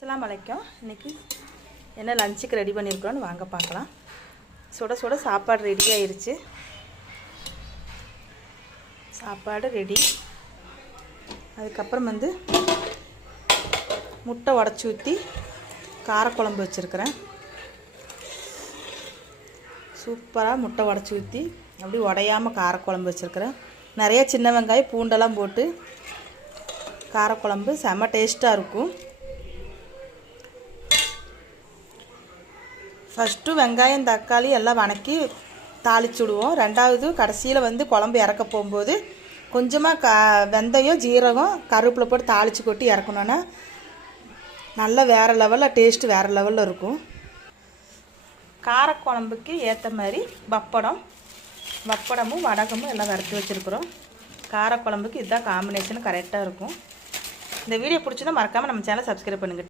அஸ்ஸலாமு அலைக்கும். இன்றைக்கி என்ன லஞ்சுக்கு ரெடி பண்ணியிருக்கிறோன்னு வாங்க பார்க்கலாம். சுட சுட சாப்பாடு ரெடி ஆயிடுச்சு. சாப்பாடு ரெடி. அதுக்கப்புறம் முட்டை உடச்சி ஊற்றி காரக்குழம்பு வச்சுருக்கிறேன். சூப்பராக முட்டை உடச்சி ஊற்றி அப்படி உடையாமல் காரக்குழம்பு வச்சுருக்கிறேன். நிறைய சின்ன வெங்காயம் பூண்டெல்லாம் போட்டு காரக்குழம்பு செம்ம டேஸ்ட்டாக இருக்கும். ஃபஸ்ட்டு வெங்காயம் தக்காளி எல்லாம் வணக்கி தாளிச்சு விடுவோம். ரெண்டாவது கடைசியில் குழம்பு இறக்க போகும்போது கொஞ்சமாக வெந்தயம் ஜீரகம் கருவேப்பிலை போட்டு தாளித்து கொட்டி இறக்கணுன்னா நல்லா வேறு லெவலில் டேஸ்ட்டு வேறு லெவலில் இருக்கும். காரக்குழம்புக்கு ஏற்ற மாதிரி வப்படமும் வடகமும் எல்லாம் வறுத்து வச்சுருக்குறோம். காரக்குழம்புக்கு இதுதான் காம்பினேஷன் கரெக்டாக இருக்கும். இந்த வீடியோ பிடிச்சதா மறக்காமல் நம்ம சேனலை சப்ஸ்கிரைப் பண்ணுங்கள்.